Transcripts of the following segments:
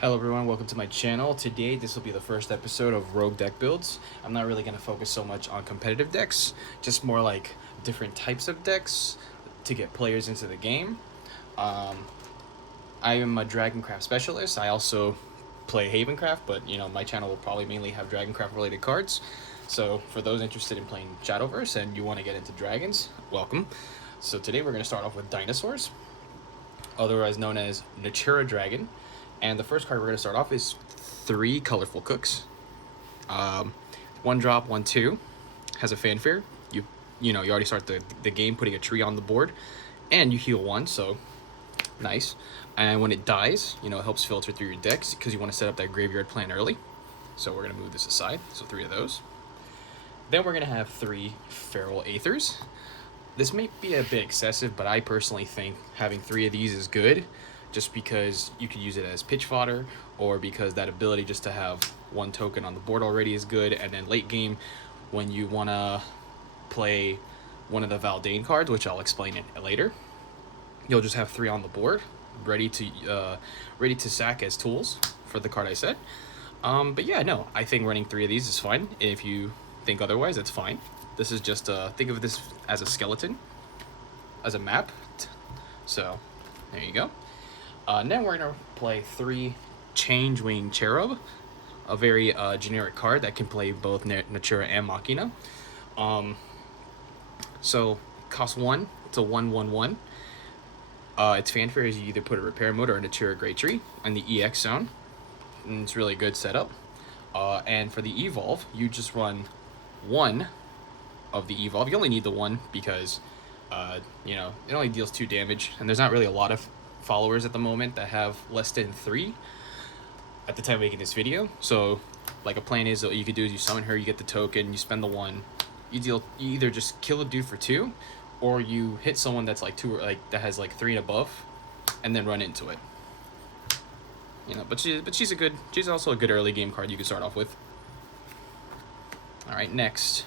Hello everyone, welcome to my channel. Today this will be the first episode of Rogue deck builds. I'm not really going to focus so much on competitive decks, just more like different types of decks to get players into the game. I am a Dragoncraft specialist. I also play Havencraft, but my channel will probably mainly have Dragoncraft related cards. So for those interested in playing Shadowverse and you want to get into dragons, welcome. So today we're going to start off with dinosaurs, otherwise known as Natura Dragon. And the first card we're going to start off is 3 Colorful Cooks. 1 drop, 1/2. Has a fanfare. You already start the game putting a tree on the board, and you heal 1, so nice. And when it dies, it helps filter through your decks because you want to set up that graveyard plan early. So we're going to move this aside. So 3 of those. Then we're going to have 3 Feral Aethers. This may be a bit excessive, but I personally think having 3 of these is good, just because you could use it as pitch fodder, or because that ability just to have 1 token on the board already is good. And then late game, when you want to play one of the Valdane cards, which I'll explain it later, you'll just have 3 on the board, ready to sack as tools for the card I said. But yeah, no, I think running 3 of these is fine. If you think otherwise, that's fine. This is just think of this as a skeleton, as a map. So there you go. Then we're going to play 3 Changewing Cherub, a very generic card that can play both Natura and Machina. So costs 1, it's a 1/1/1. Its fanfare is you either put a repair mode or a Natura Great Tree in the EX zone, and it's really good setup. And for the Evolve, you just run 1 of the Evolve. You only need the 1 because it only deals 2 damage, and there's not really a lot of followers at the moment that have less than 3 at the time of making this video. So like a plan is, what you could do is you summon her, you get the token, you spend the 1, you either just kill a dude for 2, or you hit someone that's like 2 or that has like 3 and above, and then run into it. But she's also a good early game card you can start off with. All right, next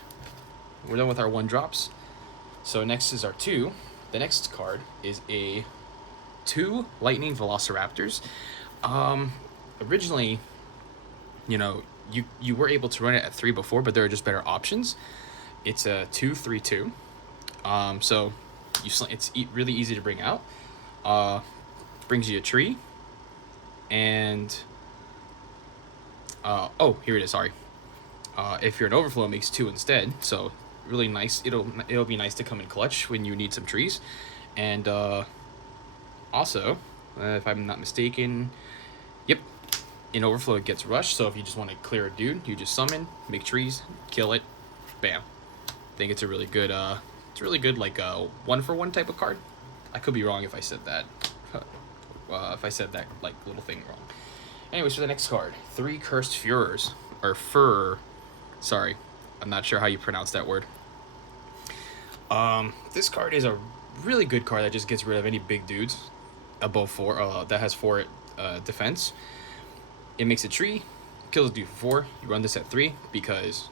we're done with our 1 drops. So next is our 2. The next card is a 2 Lightning Velociraptors. Originally, you were able to run it at 3 before, but there are just better options. It's a 2/3/2. So it's really easy to bring out. Brings you a tree, and here it is. Sorry. If you're an overflow, it makes 2 instead. So really nice. It'll be nice to come in clutch when you need some trees, and also, if I'm not mistaken, yep, in overflow it gets rushed. So if you just want to clear a dude, you just summon, make trees, kill it, bam. I think it's a really good like 1-for-1 type of card. I could be wrong if I said that. Like little thing wrong. Anyways, for the next card, 3 Cursed Furors, or Fur. Sorry, I'm not sure how you pronounce that word. This card is a really good card that just gets rid of any big dudes above 4, that has 4 defense. It makes a tree, kills a dude for 4. You run this at 3 because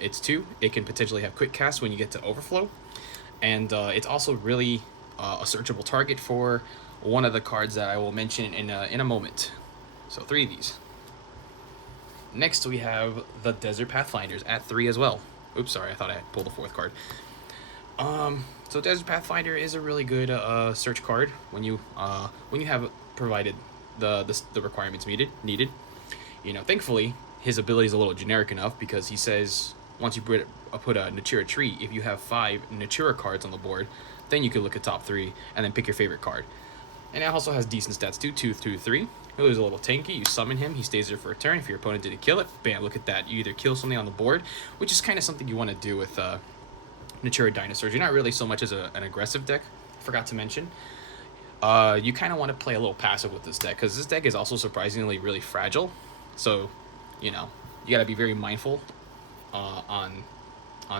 it's 2. It can potentially have quick cast when you get to overflow, and it's also really a searchable target for one of the cards that I will mention in a moment. So 3 of these. Next we have the Desert Pathfinders at 3 as well. Oops, sorry, I thought I had pulled the 4th card. So Desert Pathfinder is a really good search card when you have provided the requirements needed. Thankfully his ability is a little generic enough, because he says once you put a Natura tree, if you have 5 Natura cards on the board, then you can look at top 3 and then pick your favorite card. And it also has decent stats too, 2/2/3. It was a little tanky. You summon him, he stays there for a turn. If your opponent didn't kill it, bam, look at that. You either kill something on the board, which is kind of something you want to do with Natura Dinosaurs. You're not really so much as an aggressive deck, forgot to mention. You kind of want to play a little passive with this deck, because this deck is also surprisingly really fragile. So, you gotta be very mindful on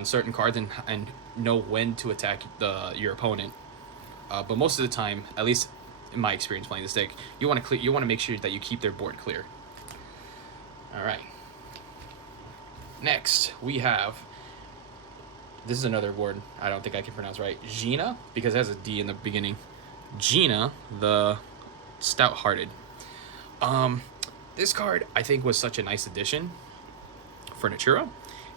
certain cards and know when to attack your opponent. But most of the time, at least in my experience playing this deck, you want to make sure that you keep their board clear. All right. Next, we have, this is another word I don't think I can pronounce right, Gina, because it has a D in the beginning. Gina, the Stout-Hearted. This card I think was such a nice addition for Natura.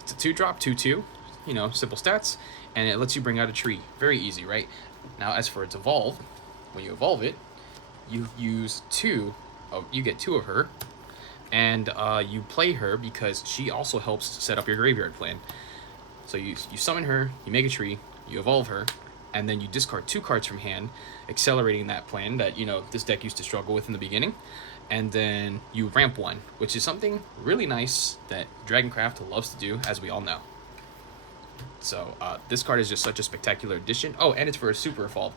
It's a 2-drop, 2/2, you know, simple stats, and it lets you bring out a tree. Very easy, right? Now, as for its evolve, when you evolve it, you use you get 2 of her, and you play her because she also helps set up your graveyard plan. So you summon her, you make a tree, you evolve her, and then you discard 2 cards from hand, accelerating that plan that, you know, this deck used to struggle with in the beginning. And then you ramp 1, which is something really nice that Dragoncraft loves to do, as we all know. So this card is just such a spectacular addition. Oh, and it's for a Super Evolve.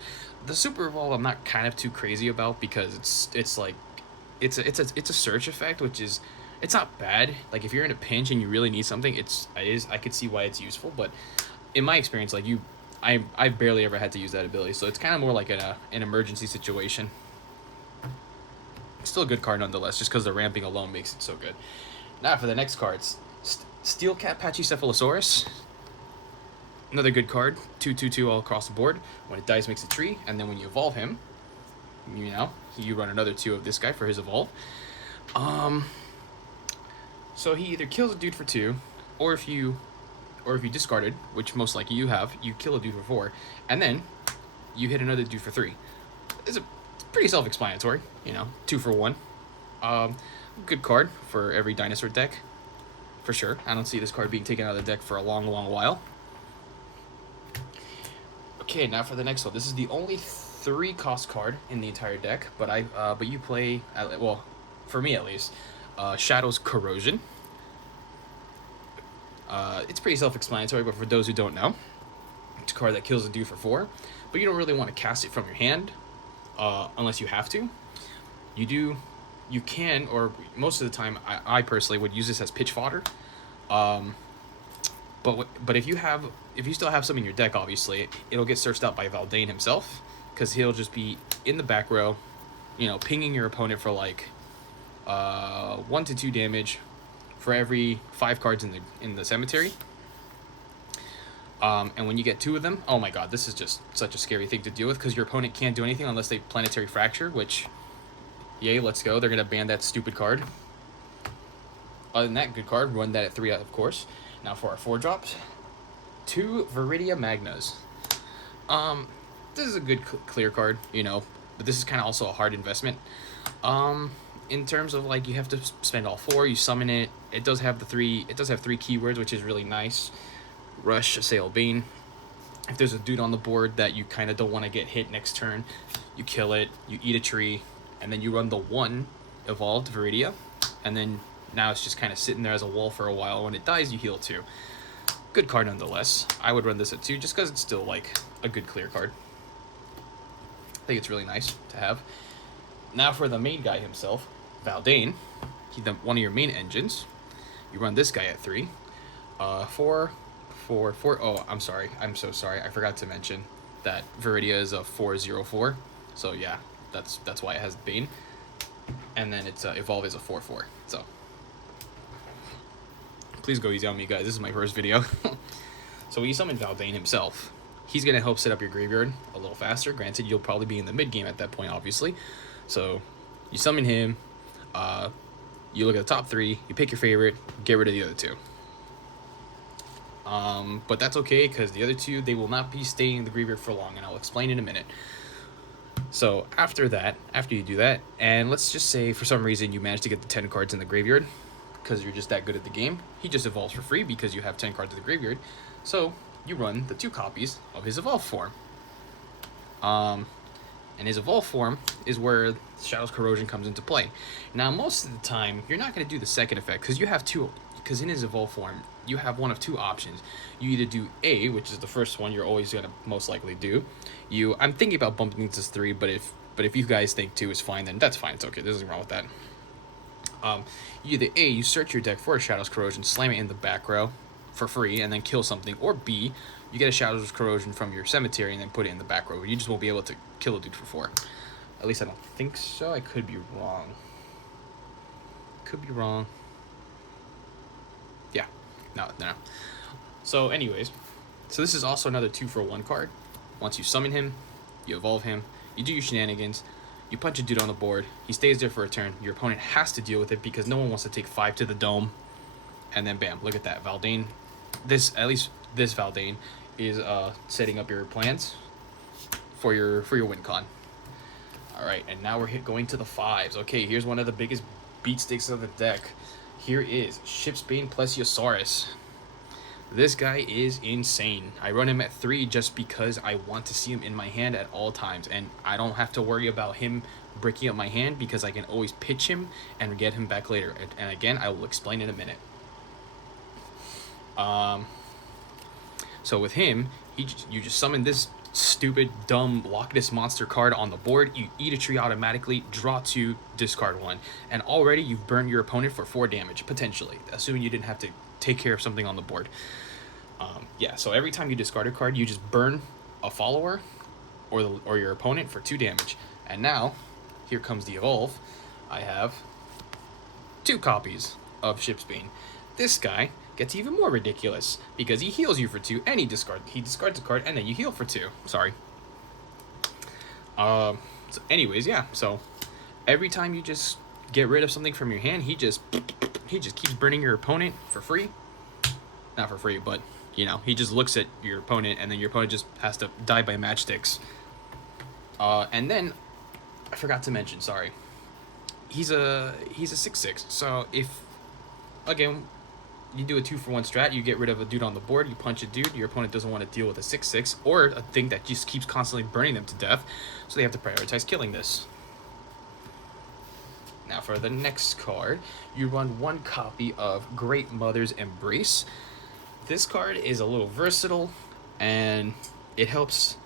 The Super Evolve I'm not kind of too crazy about because it's like it's a search effect, which is, it's not bad. Like if you're in a pinch and you really need something, it is I could see why it's useful. But in my experience, like I barely ever had to use that ability, so it's kind of more like an emergency situation. Still a good card nonetheless, just because the ramping alone makes it so good. Now for the next cards, Steel Cat Pachycephalosaurus. Another good card, 2/2/2 all across the board. When it dies, makes a tree, and then when you evolve him, you know, you run another 2 of this guy for his evolve. So he either kills a dude for 2, or if you discarded, which most likely you have, you kill a dude for 4, and then you hit another dude for 3. It's pretty self-explanatory, you know, 2 for 1. Good card for every dinosaur deck, for sure. I don't see this card being taken out of the deck for a long while. Okay, now for the next one. This is the only 3-cost card in the entire deck, but you play, well, for me at least, Shadow's Corrosion. It's pretty self-explanatory, but for those who don't know, it's a card that kills a dude for 4, but you don't really want to cast it from your hand, unless you have to. You can, or most of the time, I personally would use this as pitch fodder. But if you still have some in your deck, obviously, it'll get searched out by Valdane himself, because he'll just be in the back row, you know, pinging your opponent for like 1 to 2 damage for every 5 cards in the cemetery. And when you get 2 of them, oh my god, this is just such a scary thing to deal with, because your opponent can't do anything unless they Planetary Fracture, which, yay, let's go. They're gonna ban that stupid card. Other than that, good card. Run that at 3, of course. Now for our 4-drops, 2 Viridia Magnas. This is a good clear card, you know, but this is kind of also a hard investment. In terms of, like, you have to spend all 4, you summon it. It does have 3 keywords, which is really nice. Rush, Assail, Bane. If there's a dude on the board that you kind of don't want to get hit next turn, you kill it, you eat a tree, and then you run the 1 evolved Viridia, and then now it's just kind of sitting there as a wall for a while. When it dies, you heal 2. Good card nonetheless. I would run this at 2 just because it's still like a good clear card. I think it's really nice to have. Now for the main guy himself, Valdane. He's one of your main engines. You run this guy at 3. 4. Oh, I'm sorry. I'm so sorry. I forgot to mention that Viridia is a 4/0/4. So yeah, that's why it has Bane. And then its Evolve is a 4/4. So please go easy on me, guys. This is my first video. So when you summon Valdane himself, he's going to help set up your graveyard a little faster. Granted, you'll probably be in the mid game at that point, obviously. So you summon him, you look at the top 3, you pick your favorite, get rid of the other 2. But that's okay, because the other 2, they will not be staying in the graveyard for long, and I'll explain in a minute. So after you do that, and let's just say for some reason you manage to get the 10 cards in the graveyard, because you're just that good at the game, he just evolves for free because you have 10 cards in the graveyard. So you run the 2 copies of his evolve form. And his evolve form is where Shadow's Corrosion comes into play. Now, most of the time, you're not going to do the second effect, because you have 2. Because in his evolve form, you have one of 2 options. You either do A, which is the first one you're always going to most likely do. I'm thinking about bumping it to 3, but if you guys think 2 is fine, then that's fine. It's okay. There's nothing wrong with that. Either A, you search your deck for a Shadow's Corrosion, slam it in the back row for free, and then kill something. Or B, you get a Shadow's Corrosion from your cemetery and then put it in the back row. You just won't be able to kill a dude for 4. At least I don't think so. I could be wrong. Yeah. No. So anyways, so this is also another 2-for-1 card. Once you summon him, you evolve him, you do your shenanigans, You punch a dude on the board. He stays there for a turn. Your opponent has to deal with it because no one wants to take 5 to the dome. And then bam, look at that. Valdane. At least this Valdane is setting up your plans for your win con. Alright, and now we're going to the 5s. Okay, here's one of the biggest beat sticks of the deck. Here is Shipsbane Plesiosaurus. This guy is insane. I run him at 3 just because I want to see him in my hand at all times, and I don't have to worry about him breaking up my hand because I can always pitch him and get him back later. And again, I will explain in a minute. So with him, you just summon this stupid, dumb Loch Ness Monster card on the board. You eat a tree automatically, draw 2, discard 1. And already you've burned your opponent for 4 damage, potentially, assuming you didn't have to take care of something on the board. Yeah, so every time you discard a card, you just burn a follower or your opponent for 2 damage. And now, here comes the Evolve. I have 2 copies of Shipsbane. This guy gets even more ridiculous because he heals you for 2 and he discards a card and then you heal for 2. Sorry. So anyways, yeah. So every time you just get rid of something from your hand, he just keeps burning your opponent for free. Not for free, but you know, he just looks at your opponent and then your opponent just has to die by matchsticks. And then I forgot to mention, sorry. He's a 6/6. So if again you do a 2-for-1 strat, you get rid of a dude on the board, you punch a dude, your opponent doesn't want to deal with a 6/6 or a thing that just keeps constantly burning them to death, so they have to prioritize killing this. Now for the next card, you run 1 copy of Great Mother's Embrace. This card is a little versatile, and it helps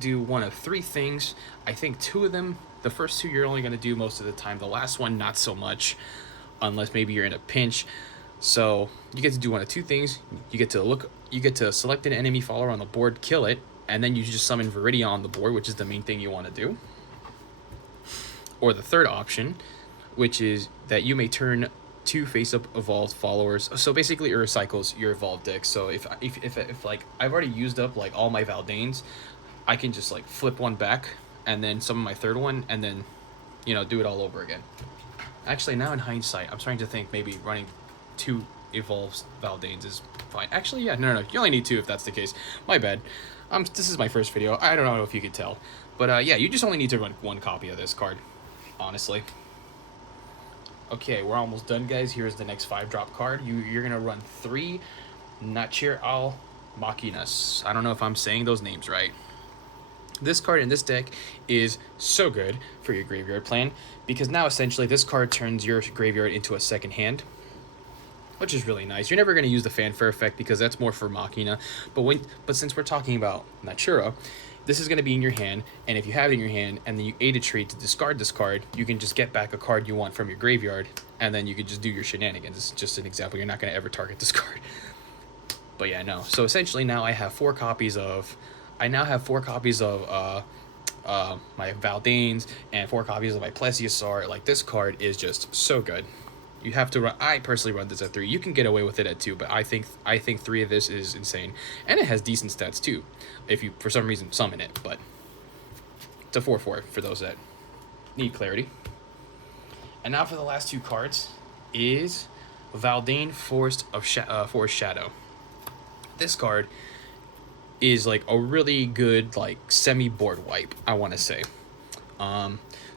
do one of 3 things. I think 2 of them, the first 2 you're only going to do most of the time, the last one not so much, unless maybe you're in a pinch. So you get to do one of 2 things. You get to select an enemy follower on the board, kill it, and then you just summon Viridia on the board, which is the main thing you want to do. Or the third option, which is that you may turn 2 face-up evolved followers. So basically it recycles your evolved deck. So if like I've already used up like all my Valdanes, I can just like flip 1 back and then summon my 3rd one and then, you know, do it all over again. Actually, now in hindsight, I'm starting to think maybe running 2 evolved Valdanes is fine. Actually, yeah, no, you only need 2 if that's the case. My bad. This is my first video. I don't know if you could tell, but yeah, you just only need to run 1 copy of this card, honestly. Okay, we're almost done, guys. Here's the next 5-drop card. You're gonna run 3 Natura Dinosaurs. I don't know if I'm saying those names right. This card in this deck is so good for your graveyard plan because now essentially this card turns your graveyard into a second hand, which is really nice. You're never going to use the fanfare effect because that's more for Machina, but since we're talking about Natura, this is going to be in your hand, and if you have it in your hand and then you ate a tree to discard this card, you can just get back a card you want from your graveyard, and then you can just do your shenanigans. It's just an example. You're not going to ever target this card. But yeah, no. So essentially now I have 4 copies of... my Valdanes and 4 copies of my Plesiosaur. Like, this card is just so good. You have to run... I personally run this at 3. You can get away with it at 2, but I think 3 of this is insane. And it has decent stats too, if you for some reason summon it, but it's a 4/4 for those that need clarity. And now for the last 2 cards is Valdane Forest Shadow. This card is like a really good like semi-board wipe, I want to say.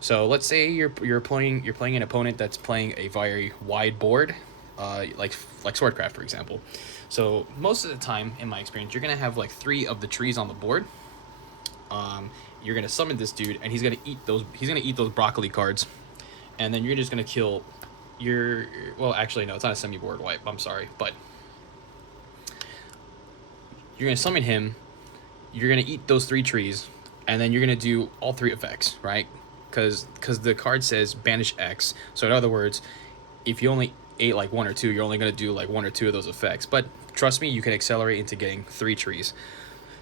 So let's say you're playing an opponent that's playing a very wide board, like Swordcraft, for example. So most of the time, in my experience, you're gonna have like 3 of the trees on the board. You're gonna summon this dude, and he's gonna eat those broccoli cards, and then you're just gonna kill your... well, actually, no, it's not a semi-board wipe. I'm sorry, but you're gonna summon him. You're gonna eat those 3 trees, and then you're gonna do all 3 effects, right? Because the card says banish X. So in other words, if you only ate like 1 or 2, you're only gonna do like 1 or 2 of those effects. But trust me, you can accelerate into getting 3 trees.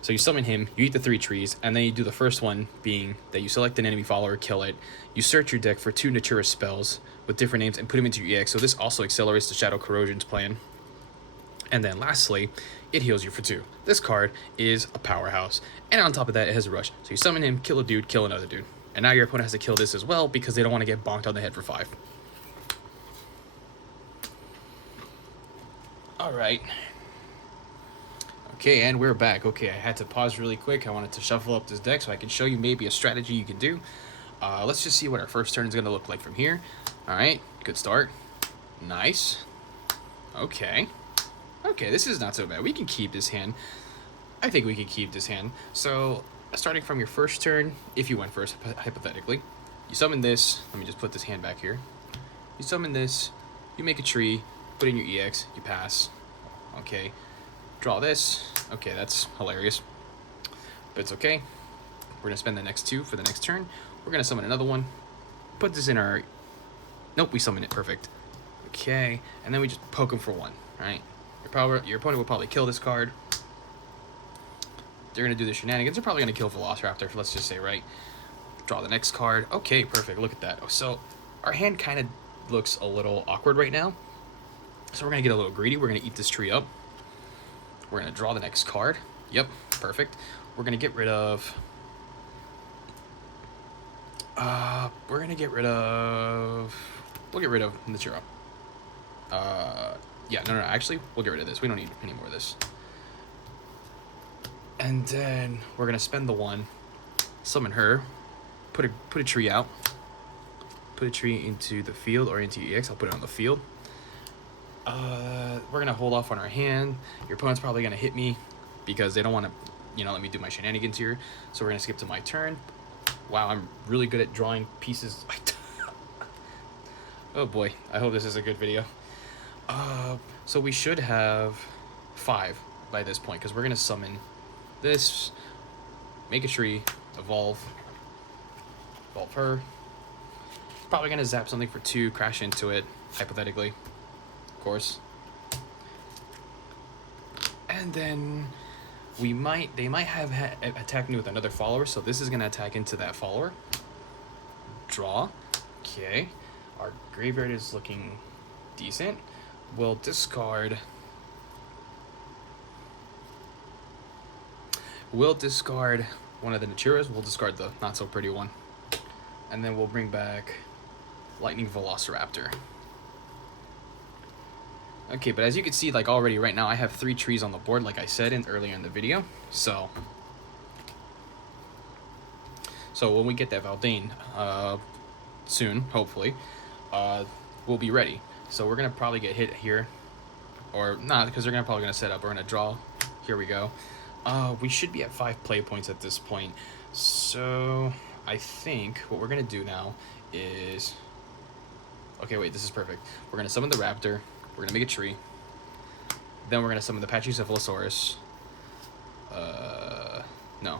So you summon him, you eat the 3 trees, and then you do the first one being that you select an enemy follower, kill it. You search your deck for 2 Natura spells with different names and put them into your EX. So this also accelerates the Shadow Corrosion's plan. And then lastly, it heals you for 2. This card is a powerhouse. And on top of that, it has a rush. So you summon him, kill a dude, kill another dude. And now your opponent has to kill this as well because they don't want to get bonked on the head for 5. Alright. Okay, and we're back. Okay, I had to pause really quick. I wanted to shuffle up this deck so I can show you maybe a strategy you can do. Let's just see what our first turn is going to look like from here. Alright, good start. Nice. Okay. Okay, this is not so bad. We can keep this hand. I think we can keep this hand. So, starting from your first turn, if you went first, hypothetically, you summon this. Let me just put this hand back here. You summon this. You make a tree. Put in your EX. You pass. Okay. Draw this. Okay, that's hilarious. But it's okay. We're going to spend the next 2 for the next turn. We're going to summon another one. Put this in our... Nope, we summon it. Perfect. Okay. And then we just poke him for 1. Right? Your opponent will probably kill this card. They're going to do the shenanigans. They're probably going to kill Velociraptor, let's just say, right? Draw the next card. Okay, perfect. Look at that. So our hand kind of looks a little awkward right now. So we're going to get a little greedy. We're going to eat this tree up. We're going to draw the next card. Yep, perfect. We're going to get rid of... we're going to get rid of... We'll get rid of Natura. Yeah, no, actually, we'll get rid of this. We don't need any more of this. And then we're going to spend the 1, summon her, put a tree out, put a tree into the field or into EX. I'll put it on the field. We're going to hold off on our hand. Your opponent's probably going to hit me because they don't want to, let me do my shenanigans here. So we're going to skip to my turn. Wow, I'm really good at drawing pieces. Oh boy, I hope this is a good video. So we should have 5 by this point because we're going to summon this, make a tree, evolve her. Probably going to zap something for 2, crash into it, hypothetically, of course. And then they might have attacked me with another follower, so this is going to attack into that follower. Draw. Okay. Our graveyard is looking decent. We'll discard... We'll discard one of the Naturas. We'll discard the not-so-pretty one. And then we'll bring back Lightning Velociraptor. Okay, but as you can see, like already right now, I have 3 trees on the board, like I said earlier in the video. So when we get that Valdane soon, hopefully, we'll be ready. So we're going to probably get hit here. Or not, because they're probably going to set up. We're going to draw. Here we go. We should be at 5 play points at this point. So I think what we're going to do now is... Okay, wait, this is perfect. We're going to summon the Raptor. We're going to make a tree. Then we're going to summon the Pachycephalosaurus. No.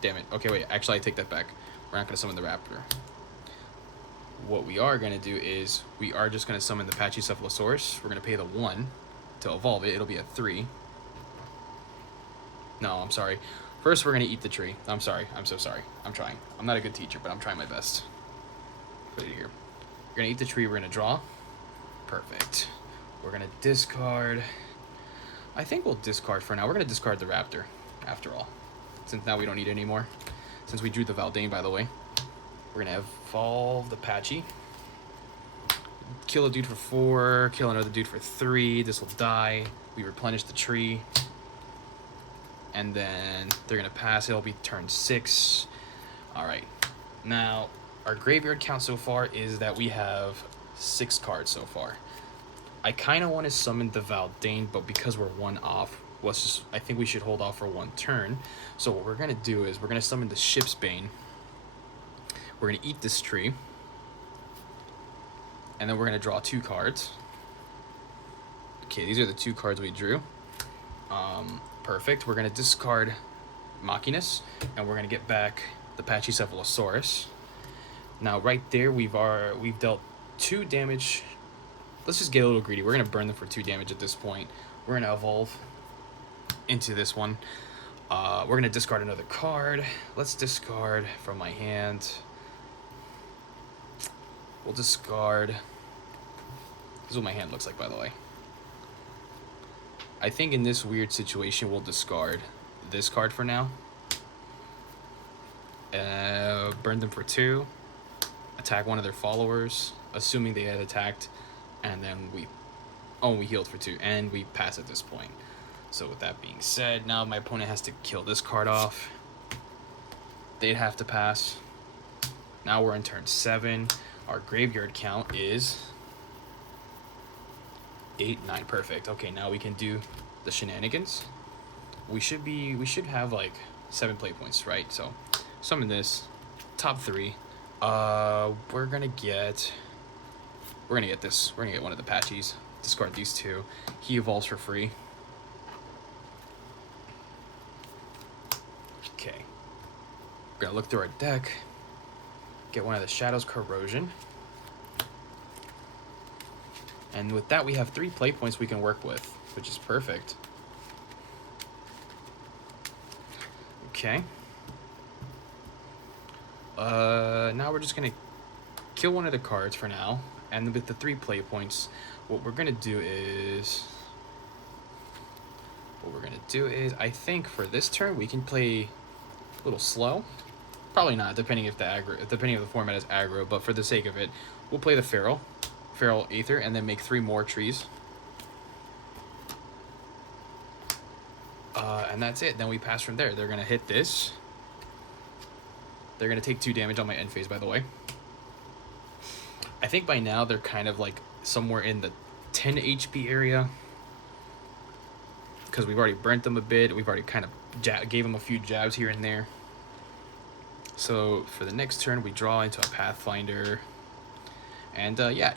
Damn it. Okay, wait, actually I take that back. We're not going to summon the Raptor. What we are going to do is we are just going to summon the Pachycephalosaurus. We're going to pay the 1 to evolve it. It'll be a 3. No, I'm sorry. First, we're going to eat the tree. I'm sorry. I'm so sorry. I'm trying. I'm not a good teacher, but I'm trying my best. Put it here. We're going to eat the tree. We're going to draw. Perfect. We're going to discard. I think we'll discard for now. We're going to discard the Raptor, after all. Since now we don't need it anymore. Since we drew the Valdane, by the way. We're going to evolve the Patchy. Kill a dude for 4. Kill another dude for 3. This will die. We replenish the tree. And then they're going to pass. It'll be turn 6. Alright. Now, our graveyard count so far is that we have 6 cards so far. I kind of want to summon the Valdane, but because we're 1 off, I think we should hold off for 1 turn. So what we're going to do is we're going to summon the Ship's Bane. We're going to eat this tree. And then we're going to draw 2 cards. Okay, these are the 2 cards we drew. Perfect. We're going to discard Machinus, and we're going to get back the Pachycephalosaurus. Now, right there, we've dealt 2 damage. Let's just get a little greedy. We're going to burn them for 2 damage at this point. We're going to evolve into this one. We're going to discard another card. Let's discard from my hand. We'll discard... This is what my hand looks like, by the way. I think in this weird situation, we'll discard this card for now. burn them for 2, attack one of their followers, assuming they had attacked, and then we healed for 2, and we pass at this point. So with that being said, now my opponent has to kill this card off. They'd have to pass. Now we're in turn 7. Our graveyard count is 8, 9. Perfect. Okay, now we can do the shenanigans. We should have like 7 play points, right? So summon this. Top 3. We're gonna get this. We're gonna get one of the patchies. Discard these 2. He evolves for free. Okay. We're gonna look through our deck. Get one of the Shadows Corrosion. And with that, we have 3 play points we can work with, which is perfect. Okay. Now we're just gonna kill one of the cards for now, and with the 3 play points, what we're gonna do is, I think for this turn we can play a little slow. Probably not, depending if the format is aggro, but for the sake of it, we'll play the Feral Aether, and then make 3 more trees. And that's it. Then we pass from there. They're gonna hit this. They're gonna take 2 damage on my end phase, by the way. I think by now they're kind of like somewhere in the 10 HP area, because we've already burnt them a bit. We've already kind of gave them a few jabs here and there. So for the next turn, we draw into a Pathfinder, and yeah.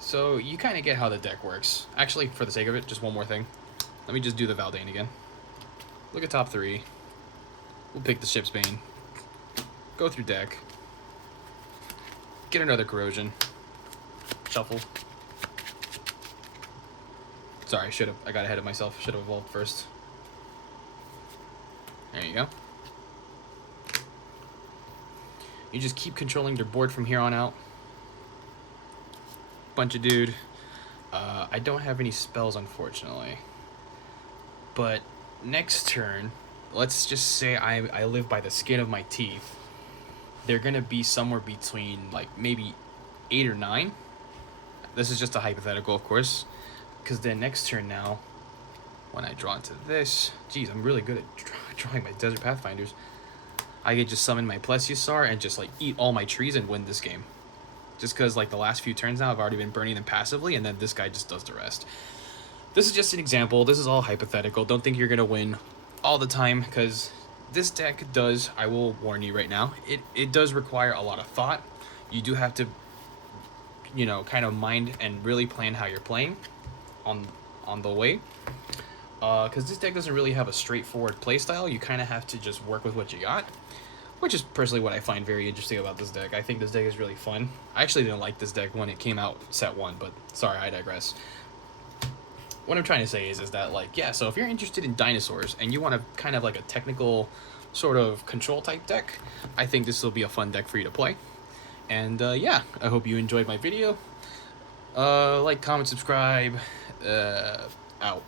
So you kind of get how the deck works. Actually, for the sake of it, just one more thing. Let me just do the Valdane again. Look at top 3. We'll pick the Ship's Bane. Go through deck. Get another Corrosion. Shuffle. Sorry, I got ahead of myself. Should have evolved first. There you go. You just keep controlling their board from here on out. Bunch of dude. I don't have any spells, unfortunately. But next turn, let's just say I live by the skin of my teeth. They're going to be somewhere between like maybe 8 or 9. This is just a hypothetical, of course. Because then next turn now, when I draw into this, geez, I'm really good at drawing my Desert Pathfinders. I could just summon my Plesiosaur and just like eat all my trees and win this game. Just because like the last few turns now I've already been burning them passively, and then this guy just does the rest. This is just an example. This is all hypothetical. Don't think you're going to win all the time, because this deck does, I will warn you right now, it does require a lot of thought. You do have to, you know, kind of mind and really plan how you're playing on the way. Because this deck doesn't really have a straightforward playstyle. You kind of have to just work with what you got, which is personally what I find very interesting about this deck. I think this deck is really fun. I actually didn't like this deck when it came out set 1, but sorry, I digress. What I'm trying to say is that, like, yeah, so if you're interested in dinosaurs and you want to kind of like a technical sort of control type deck, I think this will be a fun deck for you to play. And yeah, I hope you enjoyed my video. Like, comment, subscribe, out.